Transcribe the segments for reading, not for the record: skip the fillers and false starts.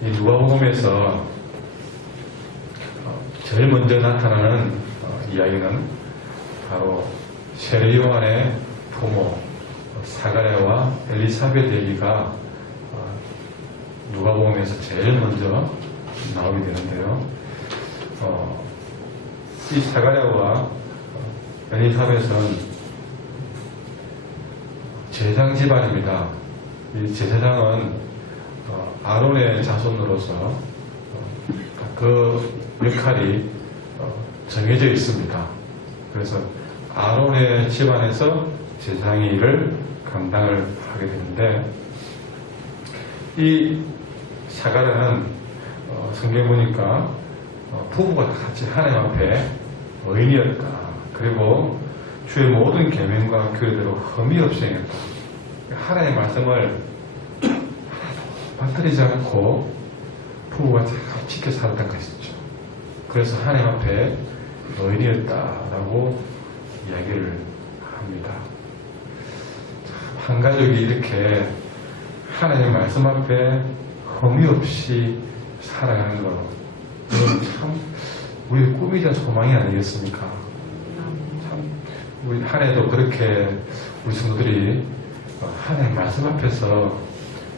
이 누가복음에서 제일 먼저 나타나는 이야기는 바로 세례 요한의 부모 사가랴와 엘리사벳 얘기가 누가복음에서 제일 먼저 나오게 되는데요. 이 사가랴와 엘리사벳은 제사장 집안입니다. 이 제사장은 아론의 자손으로서 그 역할이 정해져 있습니다. 그래서 아론의 집안에서 제사장의 일을 감당을 하게 되는데, 이 사가랴는 성경 보니까 부부가 같이 하나님 앞에 의인이었다. 그리고 주의 모든 계명과 규례대로 흠이 없이 행했다. 하나님의 말씀을 빠뜨리지 않고 부부가 잘 지켜 살았던 것이죠. 그래서 하나님 앞에 의인이었다라고 이야기를 합니다. 한 가족이 이렇게 하나님의 말씀 앞에 흠이 없이 살아가는 것, 이건 참 우리의 꿈이자 소망이 아니겠습니까? 참 우리 한 해도 그렇게 우리 성도들이 하나님의 말씀 앞에서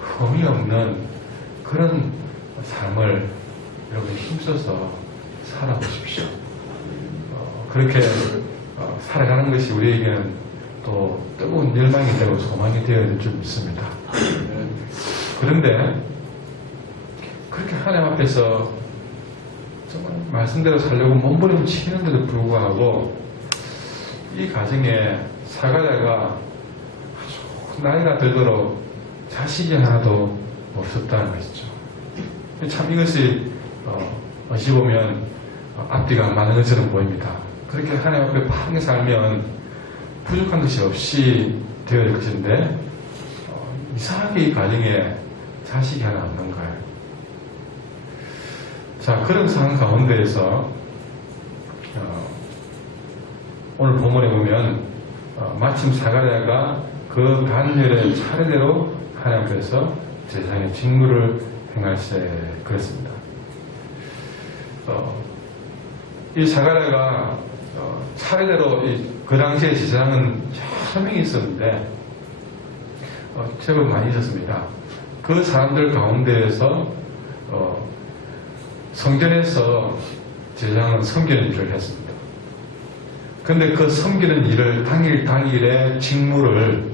흠이 없는 그런 삶을 여러분 힘써서 살아보십시오. 그렇게 살아가는 것이 우리에게는 또 뜨거운 열망이 되고 소망이 되어야 될 줄 믿습니다. 그런데 그렇게 하나님 앞에서 정말 말씀대로 살려고 몸부림치는데도 불구하고 이 가정에 사가랴가 아주 나이가 들도록 자식이 하나도 없었다는 것이죠. 참 이것이 어찌 보면 앞뒤가 안 맞는 것처럼 보입니다. 그렇게 하나님 앞에 편하게 살면 부족한 것이 없이 되어야 될 것인데 이상하게 이 가정에 자식이 하나 없는 거예요. 자, 그런 상황 가운데에서 오늘 본문에 보면 마침 사가랴가 그 단열의 차례대로 하나님 앞에서 제사장의 직무를 행할세 그랬습니다. 이 사가랴가 차례대로 그 당시에 제사장은 여러 명이 있었는데 제법 많이 있었습니다. 그 사람들 가운데에서 성전에서 제사장은 섬기는 일을 했습니다. 그런데 그 섬기는 일을 당일의 직무를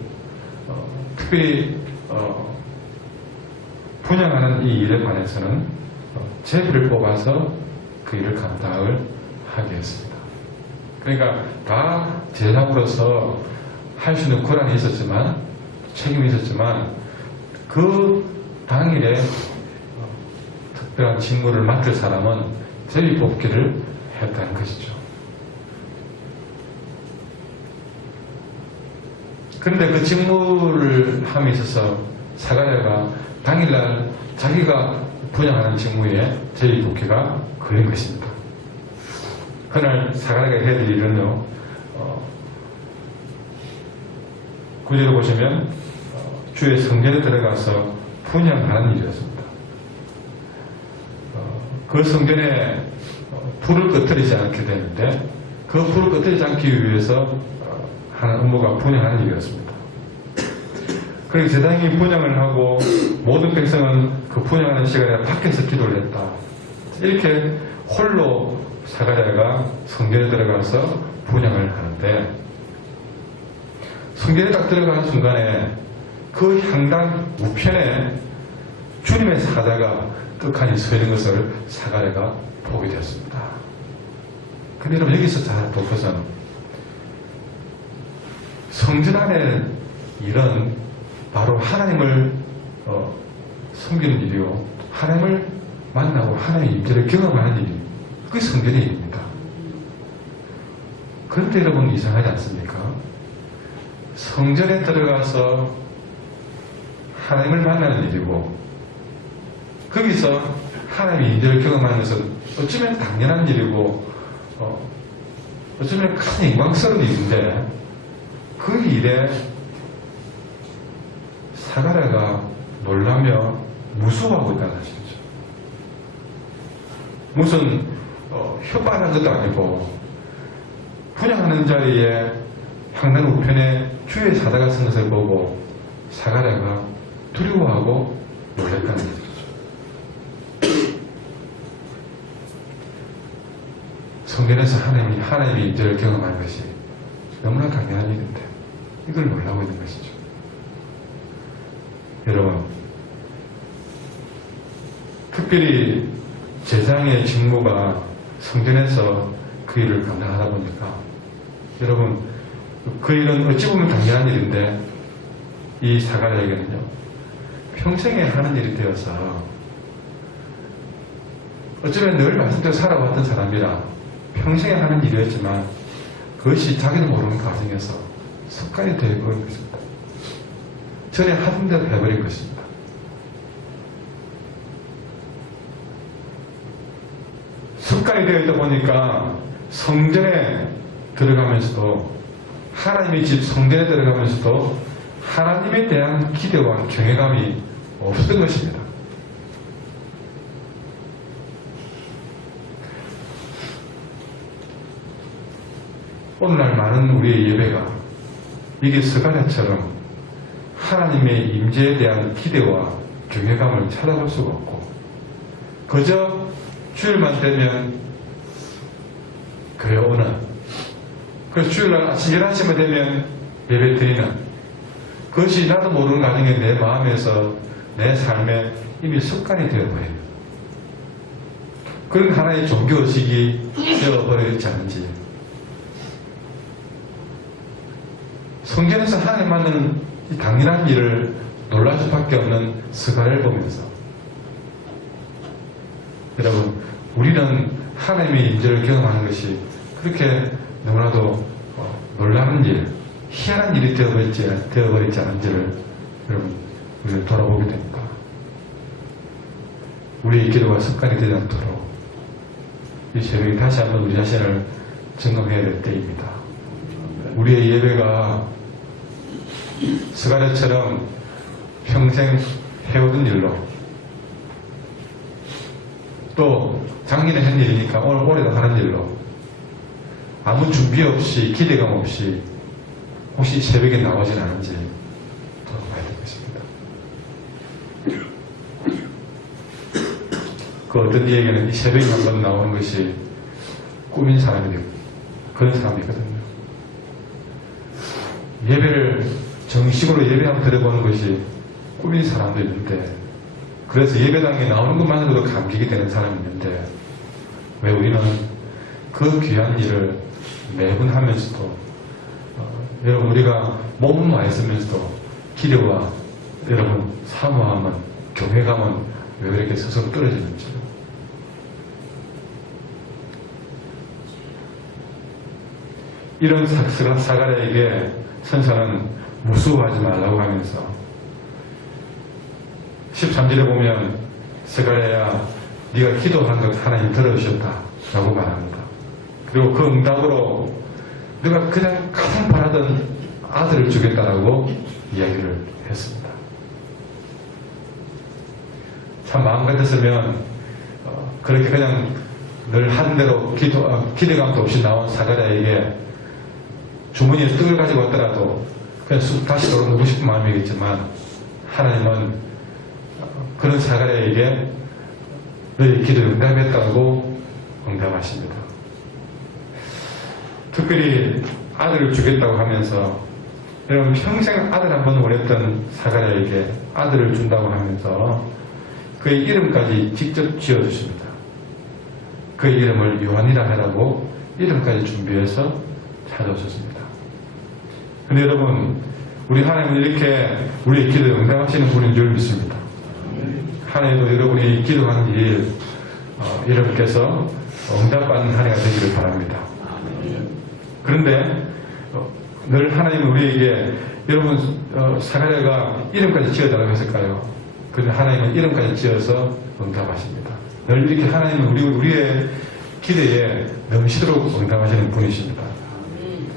특별히 분양하는 이 일에 관해서는 제비를 뽑아서 그 일을 감당을 하게 했습니다. 그러니까 다 제사장으로서 할 수 있는 권한이 있었지만, 책임이 있었지만, 그 당일에 특별한 직무를 맡을 사람은 제비 뽑기를 했다는 것이죠. 그런데 그 직무를 함에 있어서 사가랴가 당일날 자기가 분양하는 직무에 제비 뽑기가 걸린 것입니다. 그날 사가랴가 해야 될 일은요, 구절을 보시면 주의 성전에 들어가서 분양하는 일이었습니다. 그 성전에 불을 꺼뜨리지 않게 되는데 그 불을 꺼뜨리지 않기 위해서 하는 업무가 분양하는 일이었습니다. 그리고 제사장이 분양을 하고 모든 백성은 그 분양하는 시간에 밖에서 기도를 했다. 이렇게 홀로 사가랴가 성전에 들어가서 분양을 하는데, 성전에 딱 들어가는 순간에 그 향단 우편에 주님의 사자가 떡하니 서 있는 것을 사가랴가 보게 되었습니다. 근데 여러분, 여기서 잘 볼 것은 성전 안에 일은 바로 하나님을 섬기는 일이요, 하나님을 만나고 하나님의 임재를 경험하는 일이 그게 성전의 일입니다. 그런데 여러분, 이상하지 않습니까? 성전에 들어가서 하나님을 만나는 일이고 거기서 하나님의 임재를 경험하는 것은 어쩌면 당연한 일이고 어쩌면 큰 영광스러운 일인데, 그 일에 사가랴가 놀라며 무서워하고 있다는 것이죠. 무슨 협박한 것도 아니고 분양하는 자리에 향단 우편에 주의 사자가 쓴 것을 보고 사가랴가 두려워하고 놀랬다는 거죠. 성경에서 하나님의 임재를 경험하는 것이 너무나 당연한 일인데 이걸 몰라고 있는 것이죠. 여러분, 특별히 제사장의 직무가 성전에서 그 일을 감당하다 보니까 여러분, 그 일은 어찌 보면 당연한 일인데 이 사가랴에게는요 평생에 하는 일이 되어서 어쩌면 늘 말씀대로 살아왔던 사람이라 평생에 하는 일이었지만 그것이 자기도 모르는 과정에서 습관이 되어버린 것입니다. 전에 하던 대로 해버린 것입니다. 습관이 되어 있다 보니까 성전에 들어가면서도 하나님의 집 성전에 들어가면서도 하나님에 대한 기대와 경외감이 없었던 것입니다. 오늘날 많은 우리의 예배가 이게 스가랴처럼 하나님의 임재에 대한 기대와 경외감을 찾아볼 수가 없고 그저 주일만 되면 교회 오는 그래서 주일날 아침 11시만 되면 예배 드리는 그것이 나도 모르는 나중에 내 마음에서 내 삶에 이미 습관이 되어버려요. 그런 하나의 종교의식이 되어버리지 않은지 성경에서 하나님 만드는 이 당연한 일을 놀랄 수밖에 없는 스가랴를 보면서 여러분 우리는 하나님의 임재를 경험하는 것이 그렇게 너무나도 놀라는 일, 희한한 일이 되어버리지 않은지를 여러분 우리가 돌아보게 됩니다. 우리의 기도가 습관이 되지 않도록 이 새벽에 다시 한번 우리 자신을 점검해야 될 때입니다. 우리의 예배가 스가랴처럼 평생 해오던 일로 또 작년에 한 일이니까 올해도 하는 일로 아무 준비 없이 기대감 없이 혹시 새벽에 나오진 않은지 돌아봐야 될 것입니다. 그 어떤 이에게는 이 새벽에 한번 나오는 것이 꿈인 사람이 되고 그런 사람이거든요. 예배를 정식으로 예배 한번 드려보는 것이 꿈인 사람도 있는데 그래서 예배당에 나오는 것만으로도 감격이 되는 사람이 있는데 왜 우리는 그 귀한 일을 매번 하면서도 여러분 우리가 몸은 와 있으면서도 기대와 여러분 사모함은 경외감은 왜 그렇게 스스로 떨어지는지요. 이런 사가랴에게 선사는 무수하지 말라고 하면서 13절에 보면 스가랴야 네가 기도한 것 하나님 들어주셨다 라고 말합니다. 그리고 그 응답으로 네가 그냥 가장 바라던 아들을 주겠다라고 이야기를 했습니다. 참 마음 같았으면 그렇게 그냥 늘 한 대로 기대감도 없이 나온 사가랴에게 주머니에 떡을 가지고 왔더라도 그냥 다시 돌아오고 싶은 마음이겠지만 하나님은 그런 사가랴에게 너희 기도를 응답했다고 응답하십니다. 특별히 아들을 주겠다고 하면서 여러분 평생 아들 한 번 원했던 사가랴에게 아들을 준다고 하면서 그의 이름까지 직접 지어주십니다. 그의 이름을 요한이라 하라고 이름까지 준비해서 찾아오셨습니다. 근데 여러분 우리 하나님은 이렇게 우리의 기도에 응답하시는 분인 줄 믿습니다. 하나님도 여러분이 기도하는 일 여러분께서 응답받는 한 해가 되기를 바랍니다. 그런데 늘 하나님은 우리에게 여러분 사가랴가 이름까지 지어달라고 했을까요? 그런데 하나님은 이름까지 지어서 응답하십니다. 늘 이렇게 하나님은 우리의 기대에 넘치도록 응답하시는 분이십니다.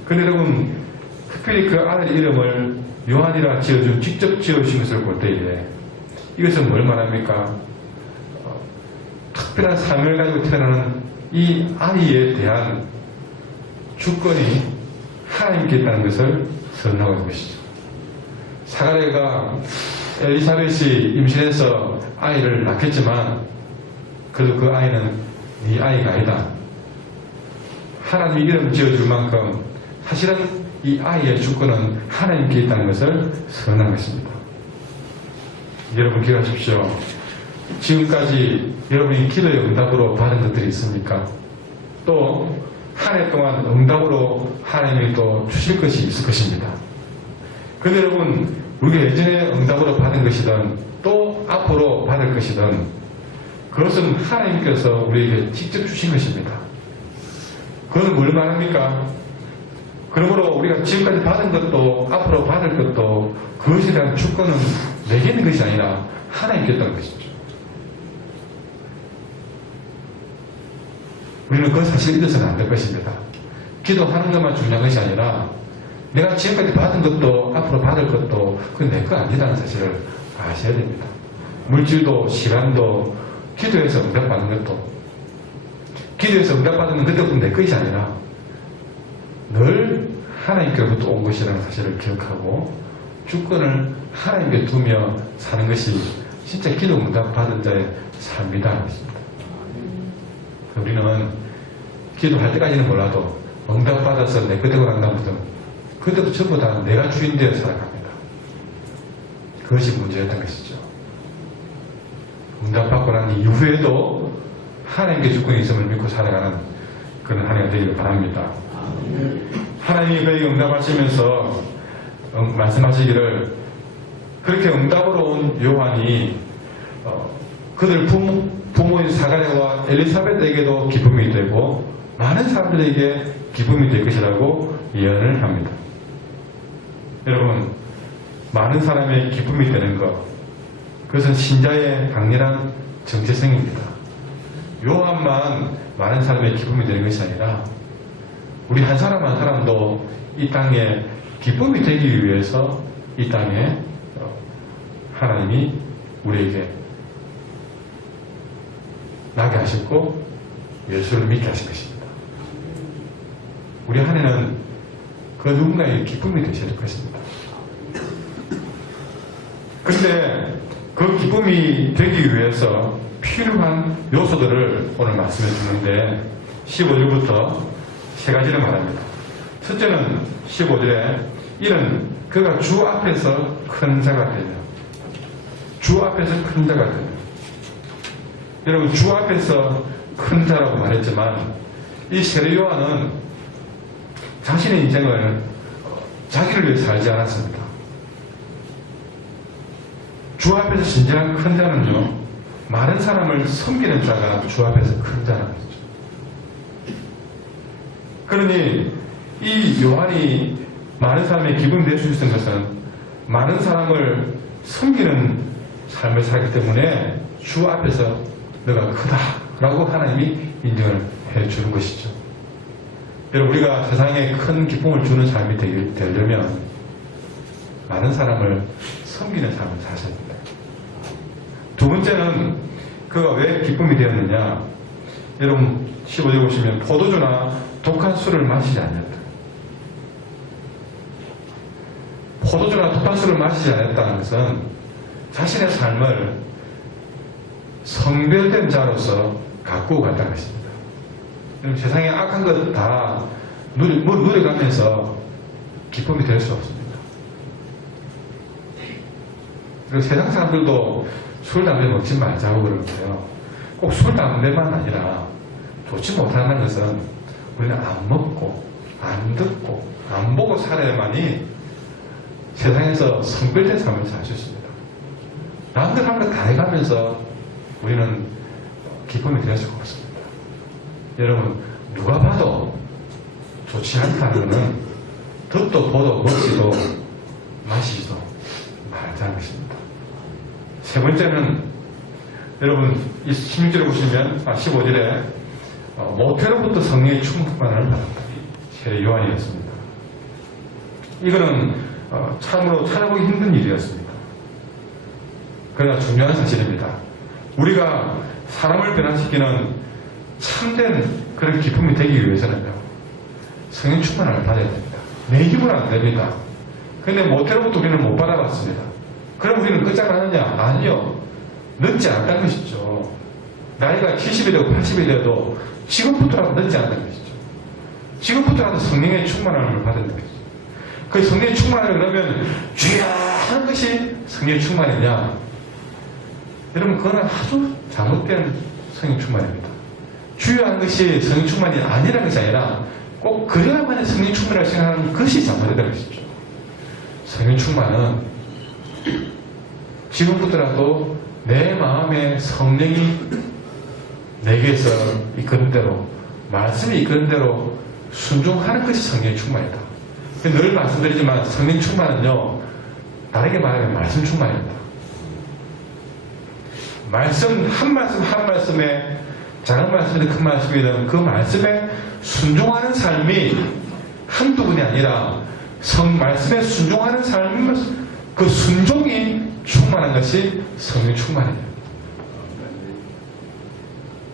그런데 여러분 특별히 그 아들 이름을 요한이라 지어준 직접 지어주신 것을 볼 때에 이것은 뭘 말합니까? 특별한 삶을 가지고 태어나는 이 아이에 대한 주권이 하나님께 있다는 것을 선언하고 있는 것이죠. 사가랴가 엘리사벳이 임신해서 아이를 낳겠지만 그래도 그 아이는 네 아이가 아니다. 하나님이 이름 지어줄 만큼 사실은 이 아이의 주권은 하나님께 있다는 것을 선언한 것입니다. 여러분 기억하십시오. 지금까지 여러분이 기도의 응답으로 받은 것들이 있습니까? 또 한 해 동안 응답으로 하나님이 또 주실 것이 있을 것입니다. 그런데 여러분 우리가 예전에 응답으로 받은 것이든 또 앞으로 받을 것이든 그것은 하나님께서 우리에게 직접 주신 것입니다. 그건 뭘 말합니까? 그러므로 우리가 지금까지 받은 것도 앞으로 받을 것도 그것에 대한 주권은 내게 있는 것이 아니라 하나님께 있다는 것이죠. 우리는 그걸 사실 잊어서는 안 될 것입니다. 기도하는 것만 중요한 것이 아니라 내가 지금까지 받은 것도 앞으로 받을 것도 그건 내 거 아니라는 사실을 아셔야 됩니다. 물질도 시간도 기도해서 응답받는 것도 기도해서 응답받는 것도 내 것이 아니라 늘 하나님께로부터 온 것이라는 사실을 기억하고 주권을 하나님께 두며 사는 것이 진짜 기도 응답받은 자의 삶이다. 우리는 기도할 때까지는 몰라도 응답받아서 내 그대로 간다면 그때도 전부 다 내가 주인 되어 살아갑니다. 그것이 문제였던 것이죠. 응답받고 난 이후에도 하나님께 주권이 있음을 믿고 살아가는 그런 한 해가 되기를 바랍니다. 하나님이 그에게 응답하시면서 말씀하시기를 그렇게 응답으로 온 요한이 그들 부모인 사가랴와 엘리사벳에게도 기쁨이 되고 많은 사람들에게 기쁨이 될 것이라고 예언을 합니다. 여러분 많은 사람의 기쁨이 되는 것 그것은 신자의 강렬한 정체성입니다. 요한만 많은 사람의 기쁨이 되는 것이 아니라 우리 한 사람 한 사람도 이 땅에 기쁨이 되기 위해서 이 땅에 하나님이 우리에게 나게 하셨고 예수를 믿게 하신 것입니다. 우리 한 해는 그 누군가의 기쁨이 되셔야 될 것입니다. 그런데 그 기쁨이 되기 위해서 필요한 요소들을 오늘 말씀해 주는데 15절부터 세 가지를 말합니다. 첫째는 15절에 이는 그가 주 앞에서 큰 자가 되며 주 앞에서 큰 자가 되며 여러분 주 앞에서 큰 자라고 말했지만 이 세례 요한은 자신의 인생을 자기를 위해 살지 않았습니다. 주 앞에서 진정한 큰 자는요 많은 사람을 섬기는 자가 주 앞에서 큰 자라는 거죠. 그러니 이 요한이 많은 사람의 기쁨이 될 수 있는 것은 많은 사람을 섬기는 삶을 살기 때문에 주 앞에서 너가 크다라고 하나님이 인정을 해주는 것이죠. 여러분 우리가 세상에 큰 기쁨을 주는 삶이 되려면 많은 사람을 섬기는 삶을 사셔야 됩니다. 두 번째는 그가 왜 기쁨이 되었느냐. 여러분 15절 보시면 포도주나 독한 술을 마시지 않았다. 포도주나 독한 술을 마시지 않았다는 것은 자신의 삶을 성별된 자로서 가꾸어 갔다는 것입니다. 세상에 악한 것 다 누려가면서 기쁨이 될 수 없습니다. 그리고 세상 사람들도 술, 담배 먹지 말자고 그러는데요. 꼭 술, 담배만 아니라 좋지 못하는 것은 우리는 안 먹고, 안 듣고, 안 보고 살아야만이 세상에서 성별된 삶을 살 수 있습니다. 남들 한 것 다 해가면서 우리는 기쁨이 될 수가 없습니다. 여러분, 누가 봐도 좋지 않다는 것은 듣도 보도 먹지도 마시지도 말자는 것입니다. 세 번째는 여러분 이 16절에 보시면 15절에 모태로부터 성령의 충만을 받았다. 세례 요한이었습니다. 이거는 참으로 찾아보기 힘든 일이었습니다. 그러나 중요한 사실입니다. 우리가 사람을 변화시키는 참된 그런 기쁨이 되기 위해서는요, 성령 충만을 받아야 됩니다. 내 힘은 안 됩니다. 근데 모태로부터 우리는 못 받아봤습니다. 그럼 우리는 끝장나느냐? 아니요. 늦지 않다는 것이죠. 나이가 70이 되고 80이 되어도 지금부터라도 늦지 않다는 것이죠. 지금부터라도 성령의 충만함을 받는 것이죠. 그 성령의 충만을 그러면 주야 하는 것이 성령의 충만이냐? 여러분, 그거는 아주 잘못된 성령 충만입니다. 주야 하는 것이 성령 충만이 아니라는 것이 아니라 꼭 그래야만 성령 충만이라고 생각하는 것이 잘못된 것이죠. 성령 충만은 지금부터라도 내 마음에 성령이 내게서 이끄는 대로, 말씀이 이끄는 대로 순종하는 것이 성령의 충만이다. 늘 말씀드리지만 성령 충만은요, 다르게 말하면 말씀 충만입니다. 말씀 한 말씀 한 말씀에, 작은 말씀이든 큰 말씀이든 그 말씀에 순종하는 삶이 한두 분이 아니라 말씀에 순종하는 삶, 그 순종이 충만한 것이 성령 충만이에요.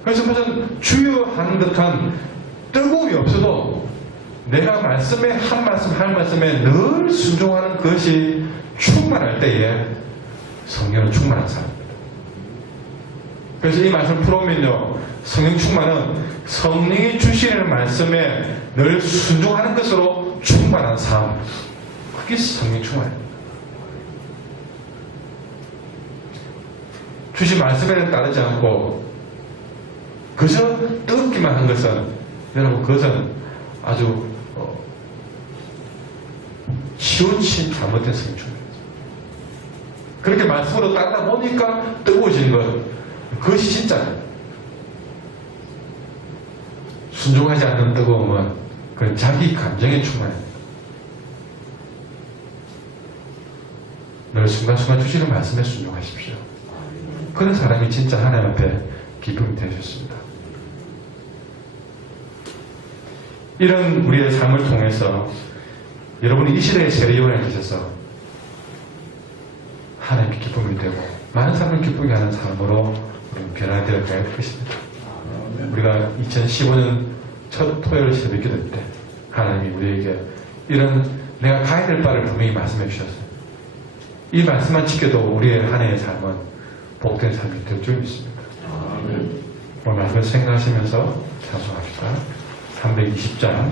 그래서 무슨 주여 하는 듯한 뜨거움이 없어도 내가 말씀에 한 말씀 한 말씀에 늘 순종하는 것이 충만할 때에 성령은 충만한 사람입니다. 그래서 이 말씀을 풀어오면요, 성령 충만은 성령이 주시는 말씀에 늘 순종하는 것으로 충만한 삶, 그게 성령 충만입니다. 주신 말씀에는 따르지 않고 그저 듣기만 한 것은, 여러분, 그것은 아주 치우친 잘못된 성령 충만입니다. 그렇게 말씀으로 따르다 보니까 뜨거워지는 것, 그것이 진짜예요. 순종하지 않는 뜨거움은 그건 자기 감정의 충만입니다. 늘 순간순간 주시는 말씀에 순종하십시오. 그런 사람이 진짜 하나님 앞에 기쁨이 되셨습니다. 이런 우리의 삶을 통해서 여러분이 이 시대의 세례요한이 되셔서 하나님께 기쁨이 되고 많은 사람을 기쁘게 하는 삶으로 우리는 변화되어 가야 될 것입니다. 우리가 2015년 첫 토요일 새벽 기도 때 하나님이 우리에게 이런 내가 가야 될 바를 분명히 말씀해 주셨어요. 이 말씀만 지켜도 우리의 한 해의 삶은 복된 삶이 될 줄 믿습니다. 오늘 말씀을 생각하시면서 찬송합시다. 320장